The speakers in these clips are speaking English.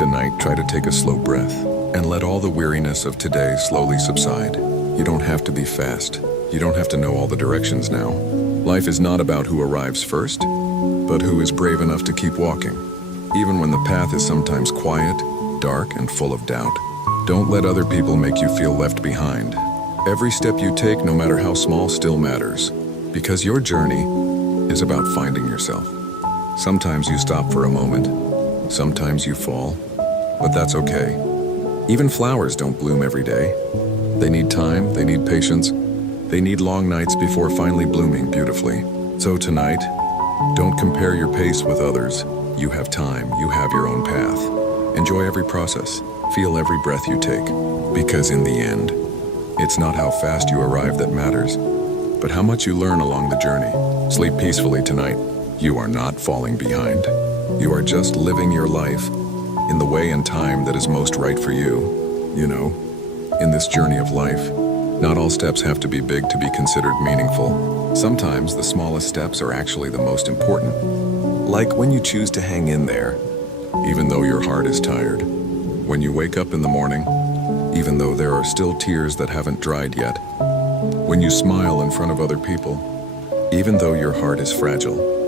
Tonight, try to take a slow breath and let all the weariness of today slowly subside. You don't have to be fast. You don't have to know all the directions now. Life is not about who arrives first, but who is brave enough to keep walking. Even when the path is sometimes quiet, dark, and full of doubt. Don't let other people make you feel left behind. Every step you take, no matter how small, still matters. Because your journey is about finding yourself. Sometimes you stop for a moment. Sometimes you fall. But that's okay. Even flowers don't bloom every day. They need time, they need patience. They need long nights before finally blooming beautifully. So tonight, don't compare your pace with others. You have time, you have your own path. Enjoy every process. Feel every breath you take. Because in the end, it's not how fast you arrive that matters, but how much you learn along the journey. Sleep peacefully tonight. You are not falling behind. You are just living your life in the way and time that is most right for you. You know, in this journey of life, not all steps have to be big to be considered meaningful. Sometimes the smallest steps are actually the most important. Like when you choose to hang in there, even though your heart is tired. When you wake up in the morning, even though there are still tears that haven't dried yet. When you smile in front of other people, even though your heart is fragile.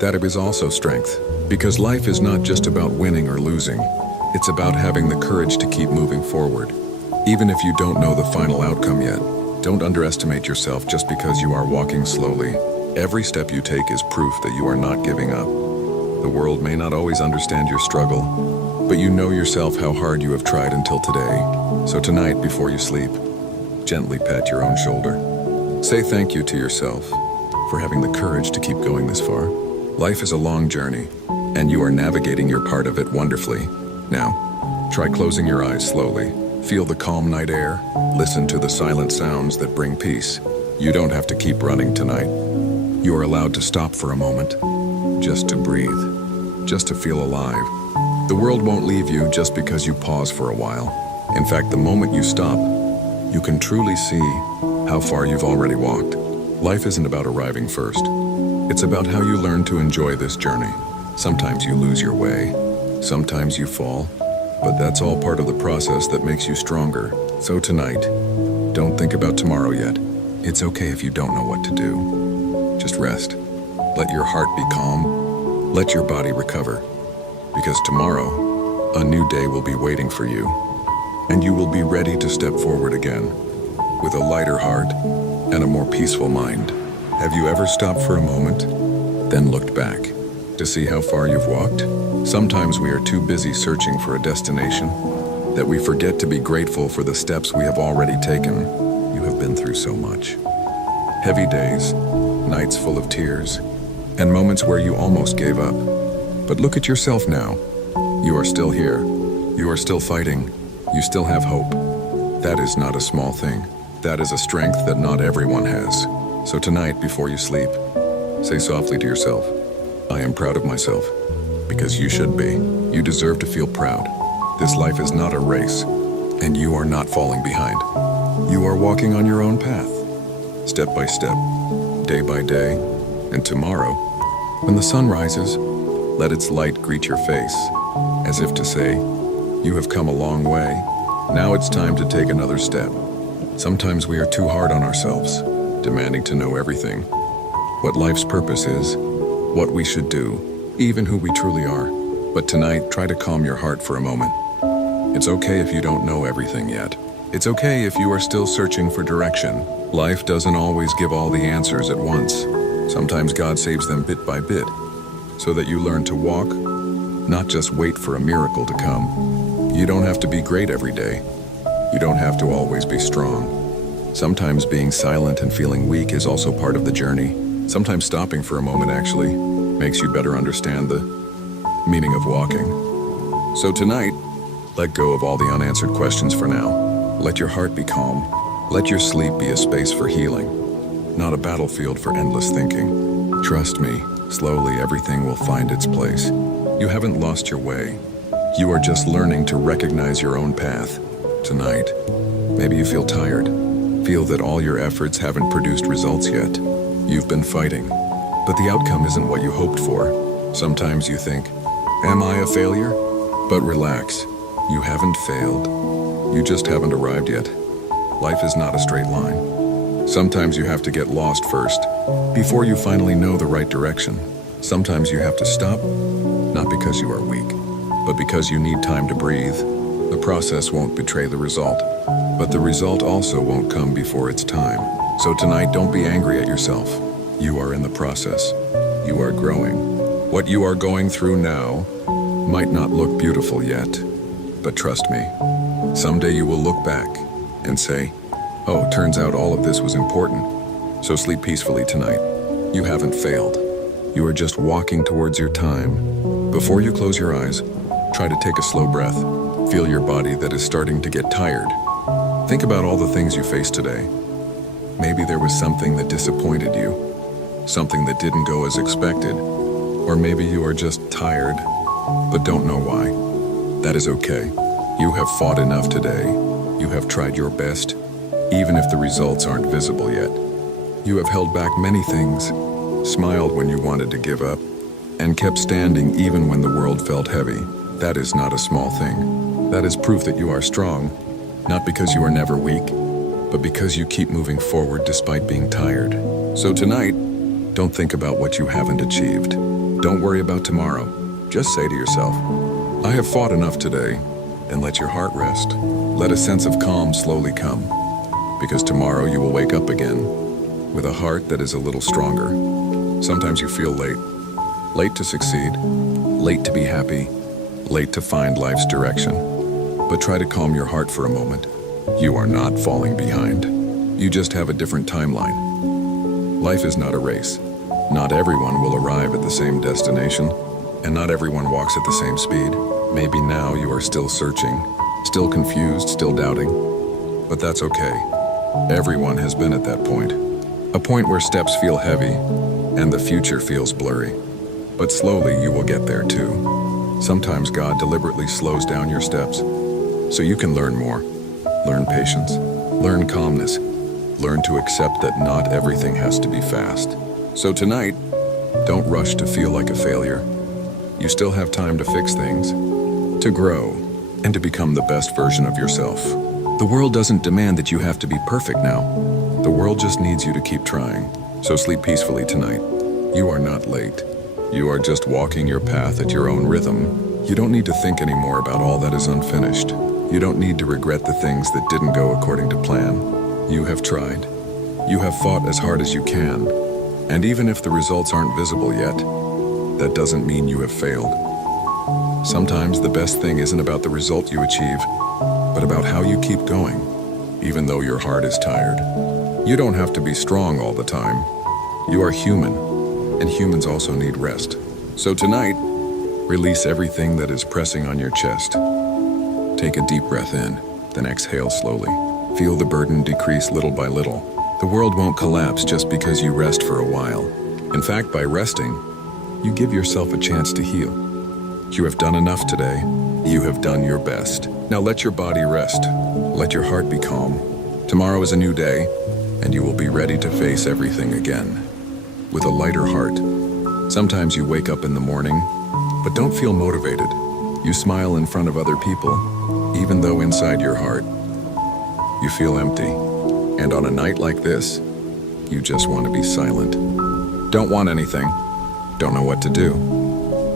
That is also strength, because life is not just about winning or losing. It's about having the courage to keep moving forward. Even if you don't know the final outcome yet, don't underestimate yourself just because you are walking slowly. Every step you take is proof that you are not giving up. The world may not always understand your struggle, but you know yourself how hard you have tried until today. So tonight, before you sleep, gently pat your own shoulder. Say thank you to yourself for having the courage to keep going this far. Life is a long journey, and you are navigating your part of it wonderfully. Now, try closing your eyes slowly. Feel the calm night air. Listen to the silent sounds that bring peace. You don't have to keep running tonight. You are allowed to stop for a moment, just to breathe, just to feel alive. The world won't leave you just because you pause for a while. In fact, the moment you stop, you can truly see how far you've already walked. Life isn't about arriving first. It's about how you learn to enjoy this journey. Sometimes you lose your way. Sometimes you fall. But that's all part of the process that makes you stronger. So tonight, don't think about tomorrow yet. It's okay if you don't know what to do. Just rest. Let your heart be calm. Let your body recover. Because tomorrow, a new day will be waiting for you. And you will be ready to step forward again with a lighter heart and a more peaceful mind. Have you ever stopped for a moment, then looked back to see how far you've walked? Sometimes we are too busy searching for a destination that we forget to be grateful for the steps we have already taken. You have been through so much. Heavy days, nights full of tears, and moments where you almost gave up. But look at yourself now. You are still here. You are still fighting. You still have hope. That is not a small thing. That is a strength that not everyone has. So tonight, before you sleep, say softly to yourself, I am proud of myself. Because you should be. You deserve to feel proud. This life is not a race, and you are not falling behind. You are walking on your own path, step by step, day by day, and tomorrow, when the sun rises, let its light greet your face, as if to say, you have come a long way. Now it's time to take another step. Sometimes we are too hard on ourselves, demanding to know everything. What life's purpose is, what we should do, even who we truly are. But tonight, try to calm your heart for a moment. It's okay if you don't know everything yet. It's okay if you are still searching for direction. Life doesn't always give all the answers at once. Sometimes God saves them bit by bit, so that you learn to walk, not just wait for a miracle to come. You don't have to be great every day. You don't have to always be strong. Sometimes being silent and feeling weak is also part of the journey. Sometimes stopping for a moment actually makes you better understand the meaning of walking. So tonight, let go of all the unanswered questions for now. Let your heart be calm. Let your sleep be a space for healing, not a battlefield for endless thinking. Trust me, slowly everything will find its place. You haven't lost your way. You are just learning to recognize your own path. Tonight, maybe you feel tired. Feel that all your efforts haven't produced results yet. You've been fighting, but the outcome isn't what you hoped for. Sometimes you think, am I a failure? But relax, you haven't failed. You just haven't arrived yet. Life is not a straight line. Sometimes you have to get lost first, before you finally know the right direction. Sometimes you have to stop, not because you are weak, but because you need time to breathe. The process won't betray the result, but the result also won't come before its time. So tonight, don't be angry at yourself. You are in the process. You are growing. What you are going through now might not look beautiful yet, but trust me, someday you will look back and say, oh, turns out all of this was important. So sleep peacefully tonight. You haven't failed. You are just walking towards your time. Before you close your eyes, try to take a slow breath. Feel your body that is starting to get tired. Think about all the things you faced today. Maybe there was something that disappointed you, something that didn't go as expected, or maybe you are just tired, but don't know why. That is okay. You have fought enough today. You have tried your best, even if the results aren't visible yet. You have held back many things, smiled when you wanted to give up, and kept standing even when the world felt heavy. That is not a small thing. That is proof that you are strong, not because you are never weak, but because you keep moving forward despite being tired. So tonight, don't think about what you haven't achieved. Don't worry about tomorrow. Just say to yourself, I have fought enough today, and let your heart rest. Let a sense of calm slowly come, because tomorrow you will wake up again with a heart that is a little stronger. Sometimes you feel late. Late to succeed, late to be happy, late to find life's direction. But try to calm your heart for a moment. You are not falling behind. You just have a different timeline. Life is not a race. Not everyone will arrive at the same destination, and not everyone walks at the same speed. Maybe now you are still searching, still confused, still doubting. But that's okay. Everyone has been at that point. A point where steps feel heavy, and the future feels blurry. But slowly you will get there too. Sometimes God deliberately slows down your steps, so you can learn more. Learn patience, learn calmness, learn to accept that not everything has to be fast. So tonight, don't rush to feel like a failure. You still have time to fix things, to grow, and to become the best version of yourself. The world doesn't demand that you have to be perfect now. The world just needs you to keep trying. So sleep peacefully tonight. You are not late. You are just walking your path at your own rhythm. You don't need to think anymore about all that is unfinished. You don't need to regret the things that didn't go according to plan. You have tried. You have fought as hard as you can. And even if the results aren't visible yet, that doesn't mean you have failed. Sometimes the best thing isn't about the result you achieve, but about how you keep going, even though your heart is tired. You don't have to be strong all the time. You are human, and humans also need rest. So tonight, release everything that is pressing on your chest. Take a deep breath in, then exhale slowly. Feel the burden decrease little by little. The world won't collapse just because you rest for a while. In fact, by resting, you give yourself a chance to heal. You have done enough today. You have done your best. Now let your body rest. Let your heart be calm. Tomorrow is a new day, and you will be ready to face everything again with a lighter heart. Sometimes you wake up in the morning, but don't feel motivated. You smile in front of other people, even though inside your heart, you feel empty. And on a night like this, you just want to be silent. Don't want anything. Don't know what to do.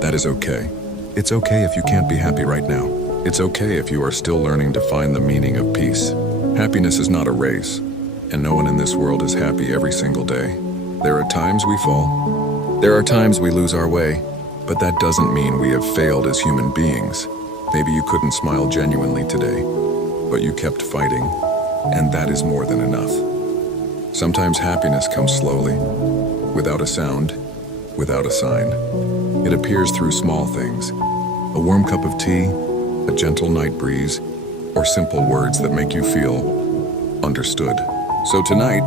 That is okay. It's okay if you can't be happy right now. It's okay if you are still learning to find the meaning of peace. Happiness is not a race, and no one in this world is happy every single day. There are times we fall. There are times we lose our way, but that doesn't mean we have failed as human beings. Maybe you couldn't smile genuinely today, but you kept fighting, and that is more than enough. Sometimes happiness comes slowly, without a sound, without a sign. It appears through small things. A warm cup of tea, a gentle night breeze, or simple words that make you feel understood. So tonight,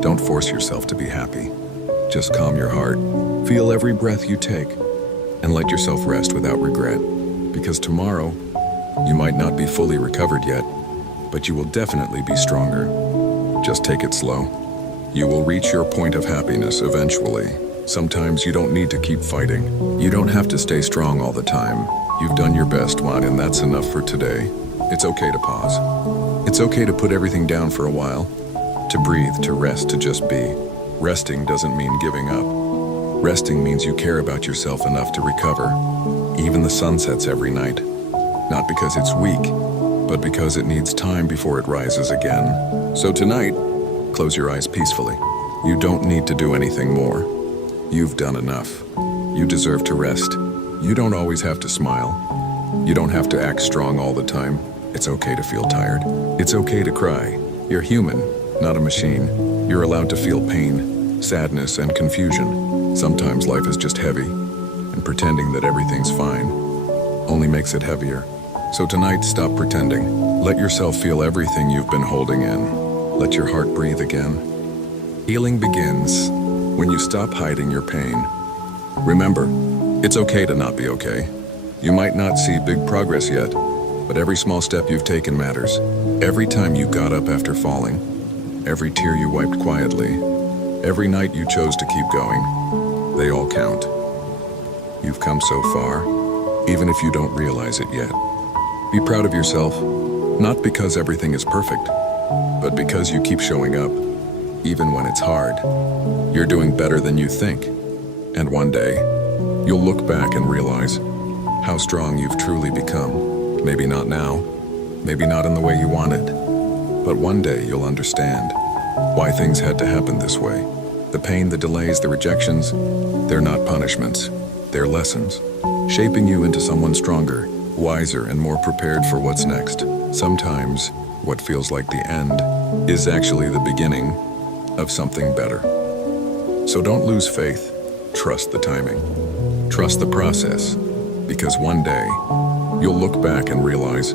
don't force yourself to be happy. Just calm your heart. Feel every breath you take, and let yourself rest without regret. Because tomorrow, you might not be fully recovered yet, but you will definitely be stronger. Just take it slow. You will reach your point of happiness eventually. Sometimes you don't need to keep fighting. You don't have to stay strong all the time. You've done your best, Juan, and that's enough for today. It's okay to pause. It's okay to put everything down for a while. To breathe, to rest, to just be. Resting doesn't mean giving up. Resting means you care about yourself enough to recover. Even the sun sets every night. Not because it's weak, but because it needs time before it rises again. So tonight, close your eyes peacefully. You don't need to do anything more. You've done enough. You deserve to rest. You don't always have to smile. You don't have to act strong all the time. It's okay to feel tired. It's okay to cry. You're human, not a machine. You're allowed to feel pain, sadness, and confusion. Sometimes life is just heavy, and pretending that everything's fine only makes it heavier. So tonight, stop pretending. Let yourself feel everything you've been holding in. Let your heart breathe again. Healing begins when you stop hiding your pain. Remember, it's okay to not be okay. You might not see big progress yet, but every small step you've taken matters. Every time you got up after falling, every tear you wiped quietly, every night you chose to keep going, they all count. You've come so far, even if you don't realize it yet. Be proud of yourself, not because everything is perfect, but because you keep showing up, even when it's hard. You're doing better than you think, and one day, you'll look back and realize how strong you've truly become. Maybe not now, maybe not in the way you wanted, but one day you'll understand why things had to happen this way. The pain, the delays, the rejections, they're not punishments, they're lessons, shaping you into someone stronger, wiser, and more prepared for what's next. Sometimes, what feels like the end is actually the beginning of something better. So don't lose faith. Trust the timing. Trust the process, because one day, you'll look back and realize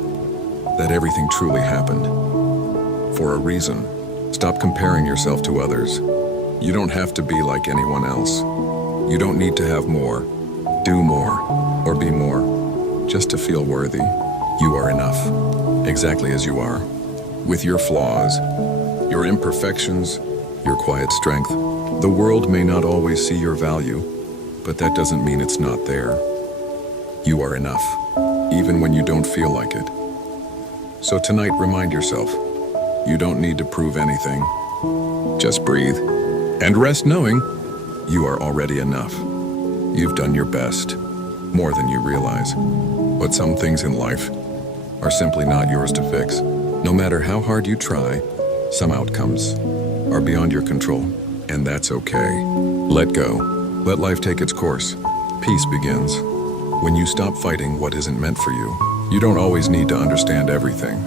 that everything truly happened for a reason. Stop comparing yourself to others. You don't have to be like anyone else. You don't need to have more, do more, or be more, just to feel worthy. You are enough, exactly as you are, with your flaws, your imperfections, your quiet strength. The world may not always see your value, but that doesn't mean it's not there. You are enough, even when you don't feel like it. So tonight, remind yourself, you don't need to prove anything. Just breathe and rest knowing you are already enough. You've done your best, more than you realize. But some things in life are simply not yours to fix. No matter how hard you try, some outcomes are beyond your control, and that's okay. Let go. Let life take its course. Peace begins when you stop fighting what isn't meant for you. You don't always need to understand everything.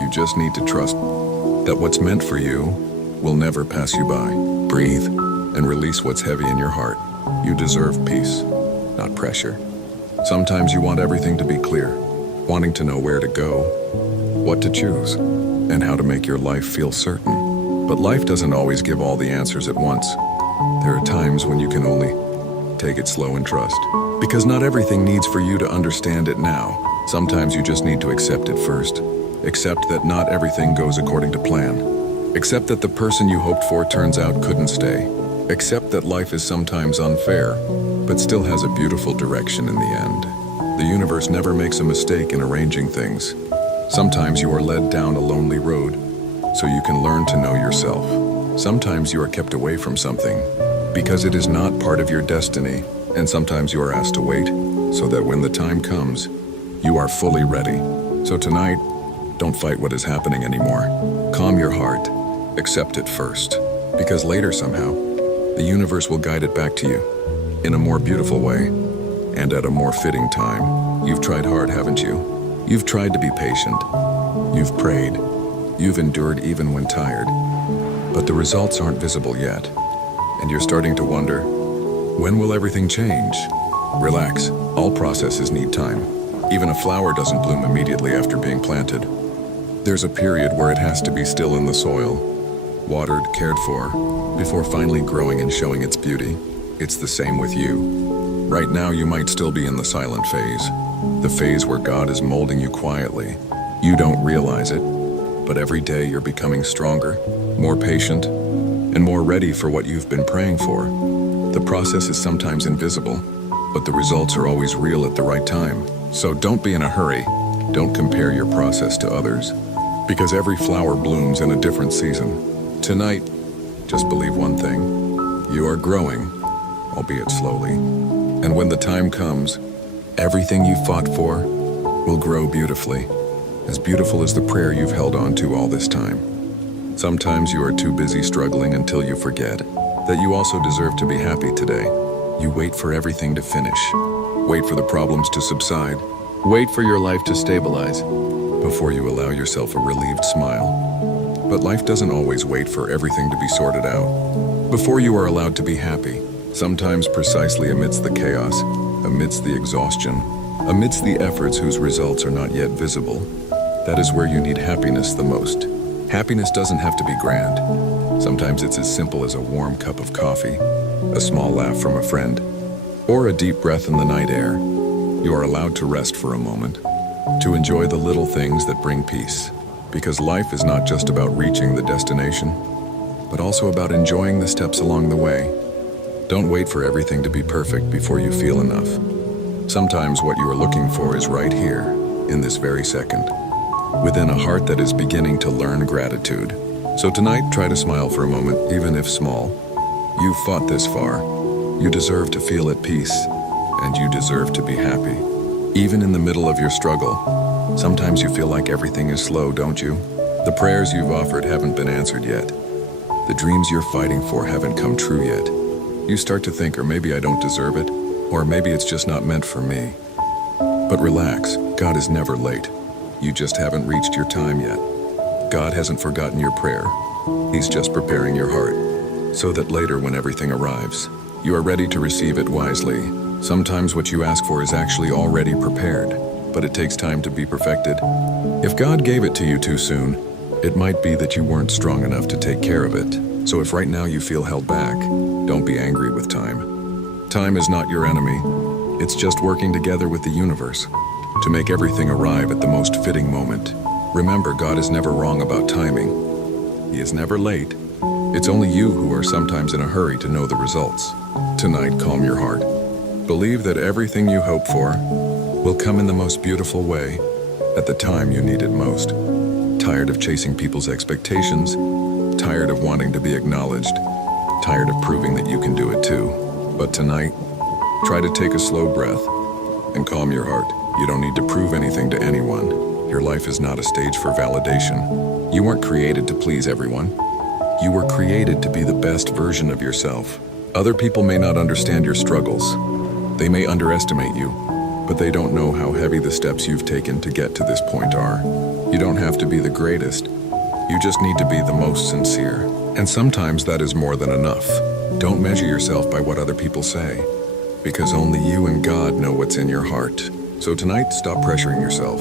You just need to trust that what's meant for you will never pass you by. Breathe and release what's heavy in your heart. You deserve peace, not pressure. Sometimes you want everything to be clear, wanting to know where to go, what to choose, and how to make your life feel certain. But life doesn't always give all the answers at once. There are times when you can only take it slow and trust. Because not everything needs for you to understand it now. Sometimes you just need to accept it first. Accept that not everything goes according to plan. Accept that the person you hoped for turns out couldn't stay. Accept that life is sometimes unfair, but still has a beautiful direction in the end. The universe never makes a mistake in arranging things. Sometimes you are led down a lonely road, so you can learn to know yourself. Sometimes you are kept away from something, because it is not part of your destiny, and sometimes you are asked to wait, so that when the time comes, you are fully ready. So tonight, don't fight what is happening anymore. Calm your heart, accept it first, because later somehow, the universe will guide it back to you in a more beautiful way and at a more fitting time. You've tried hard, haven't you? You've tried to be patient. You've prayed. You've endured even when tired. But the results aren't visible yet, and you're starting to wonder, when will everything change? Relax. All processes need time. Even a flower doesn't bloom immediately after being planted. There's a period where it has to be still in the soil, watered, cared for, before finally growing and showing its beauty. It's the same with you. Right now, you might still be in the silent phase, the phase where God is molding you quietly. You don't realize it, but every day you're becoming stronger, more patient, and more ready for what you've been praying for. The process is sometimes invisible, but the results are always real at the right time. So don't be in a hurry. Don't compare your process to others, because every flower blooms in a different season. Tonight, just believe one thing. You are growing, albeit slowly. And when the time comes, everything you fought for will grow beautifully, as beautiful as the prayer you've held on to all this time. Sometimes you are too busy struggling until you forget that you also deserve to be happy today. You wait for everything to finish. Wait for the problems to subside. Wait for your life to stabilize before you allow yourself a relieved smile. But life doesn't always wait for everything to be sorted out before you are allowed to be happy. Sometimes precisely amidst the chaos, amidst the exhaustion, amidst the efforts whose results are not yet visible, that is where you need happiness the most. Happiness doesn't have to be grand. Sometimes it's as simple as a warm cup of coffee, a small laugh from a friend, or a deep breath in the night air. You are allowed to rest for a moment, to enjoy the little things that bring peace, because life is not just about reaching the destination, but also about enjoying the steps along the way. Don't wait for everything to be perfect before you feel enough. Sometimes what you are looking for is right here, in this very second, within a heart that is beginning to learn gratitude. So tonight, try to smile for a moment, even if small. You've fought this far. You deserve to feel at peace, and you deserve to be happy. Even in the middle of your struggle, sometimes you feel like everything is slow, don't you? The prayers you've offered haven't been answered yet. The dreams you're fighting for haven't come true yet. You start to think, or maybe I don't deserve it, or maybe it's just not meant for me. But relax, God is never late. You just haven't reached your time yet. God hasn't forgotten your prayer. He's just preparing your heart, so that later when everything arrives, you are ready to receive it wisely. Sometimes what you ask for is actually already prepared, but it takes time to be perfected. If God gave it to you too soon, it might be that you weren't strong enough to take care of it. So if right now you feel held back, don't be angry with time. Time is not your enemy. It's just working together with the universe to make everything arrive at the most fitting moment. Remember, God is never wrong about timing. He is never late. It's only you who are sometimes in a hurry to know the results. Tonight, calm your heart. Believe that everything you hope for will come in the most beautiful way at the time you need it most. Tired of chasing people's expectations? Tired of wanting to be acknowledged? Tired of proving that you can do it too? But tonight, try to take a slow breath and calm your heart. You don't need to prove anything to anyone. Your life is not a stage for validation. You weren't created to please everyone. You were created to be the best version of yourself. Other people may not understand your struggles. They may underestimate you, but they don't know how heavy the steps you've taken to get to this point are. You don't have to be the greatest. You just need to be the most sincere. And sometimes that is more than enough. Don't measure yourself by what other people say, because only you and God know what's in your heart. So tonight, stop pressuring yourself.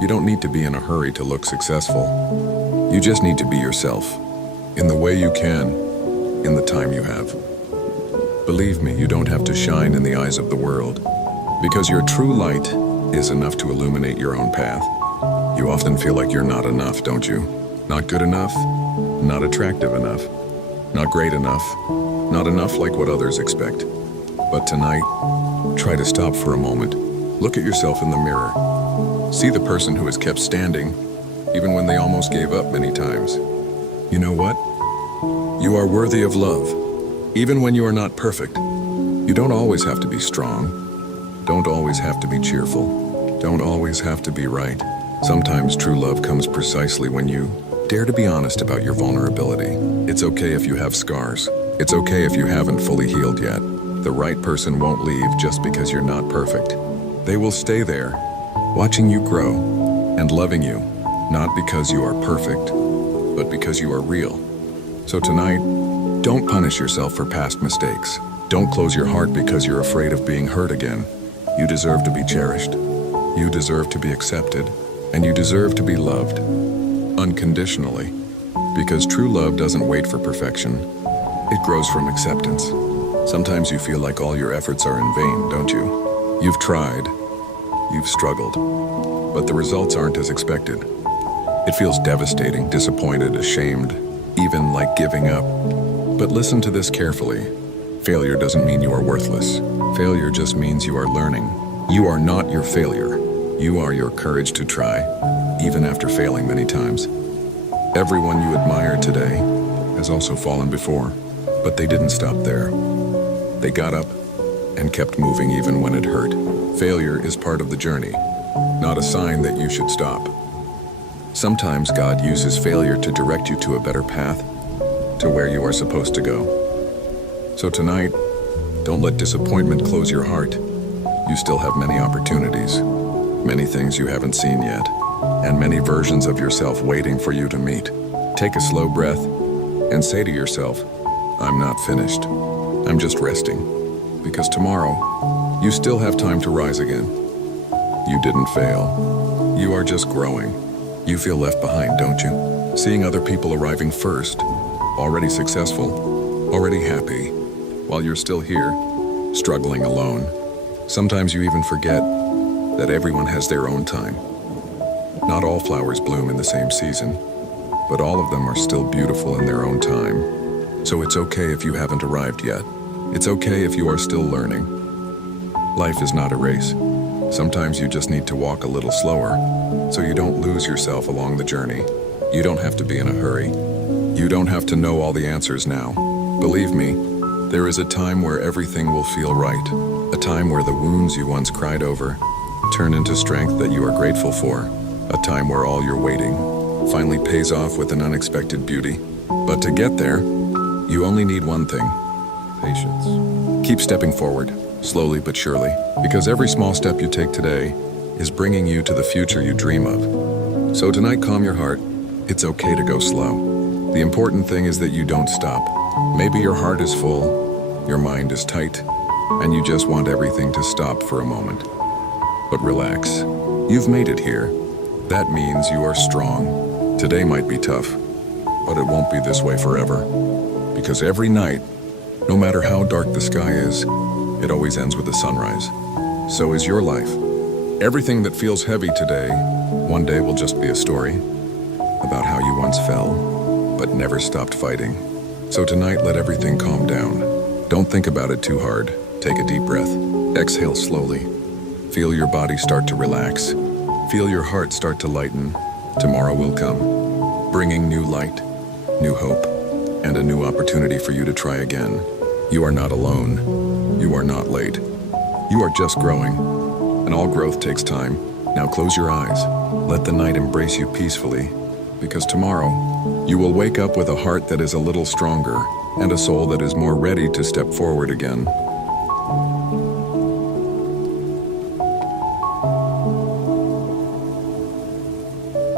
You don't need to be in a hurry to look successful. You just need to be yourself, in the way you can, in the time you have. Believe me, you don't have to shine in the eyes of the world, because your true light is enough to illuminate your own path. You often feel like you're not enough, don't you? Not good enough, not attractive enough, not great enough, not enough like what others expect. But tonight, try to stop for a moment. Look at yourself in the mirror. See the person who has kept standing, even when they almost gave up many times. You know what? You are worthy of love, even when you are not perfect. You don't always have to be strong. Don't always have to be cheerful. Don't always have to be right. Sometimes true love comes precisely when you dare to be honest about your vulnerability. It's okay if you have scars. It's okay if you haven't fully healed yet. The right person won't leave just because you're not perfect. They will stay there, watching you grow and loving you, not because you are perfect, but because you are real. So tonight, don't punish yourself for past mistakes. Don't close your heart because you're afraid of being hurt again. You deserve to be cherished. You deserve to be accepted. And you deserve to be loved unconditionally, because true love doesn't wait for perfection. It grows from acceptance. Sometimes you feel like all your efforts are in vain, don't you? You've tried, you've struggled, but the results aren't as expected. It feels devastating, disappointed, ashamed, even like giving up. But listen to this carefully. Failure doesn't mean you are worthless. Failure just means you are learning. You are not your failure. You are your courage to try, even after failing many times. Everyone you admire today has also fallen before, but they didn't stop there. They got up and kept moving even when it hurt. Failure is part of the journey, not a sign that you should stop. Sometimes God uses failure to direct you to a better path, to where you are supposed to go. So tonight, don't let disappointment close your heart. You still have many opportunities, many things you haven't seen yet, and many versions of yourself waiting for you to meet. Take a slow breath and say to yourself, I'm not finished. I'm just resting. Because tomorrow, you still have time to rise again. You didn't fail. You are just growing. You feel left behind, don't you? Seeing other people arriving first, already successful, already happy, while you're still here, struggling alone. Sometimes you even forget that everyone has their own time. Not all flowers bloom in the same season, but all of them are still beautiful in their own time. So it's okay if you haven't arrived yet. It's okay if you are still learning. Life is not a race. Sometimes you just need to walk a little slower, so you don't lose yourself along the journey. You don't have to be in a hurry. You don't have to know all the answers now. Believe me, there is a time where everything will feel right. A time where the wounds you once cried over turn into strength that you are grateful for. A time where all your waiting finally pays off with an unexpected beauty. But to get there, you only need one thing: patience. Keep stepping forward, slowly but surely, because every small step you take today is bringing you to the future you dream of. So tonight, calm your heart. It's okay to go slow. The important thing is that you don't stop. Maybe your heart is full, your mind is tight, and you just want everything to stop for a moment. But relax. You've made it here. That means you are strong. Today might be tough, but it won't be this way forever. Because every night, no matter how dark the sky is, it always ends with a sunrise. So is your life. Everything that feels heavy today, one day will just be a story about how you once fell, but never stopped fighting. So tonight, let everything calm down. Don't think about it too hard. Take a deep breath. Exhale slowly. Feel your body start to relax. Feel your heart start to lighten. Tomorrow will come, bringing new light, new hope, and a new opportunity for you to try again. You are not alone. You are not late. You are just growing, and all growth takes time. Now close your eyes. Let the night embrace you peacefully, because tomorrow, you will wake up with a heart that is a little stronger and a soul that is more ready to step forward again.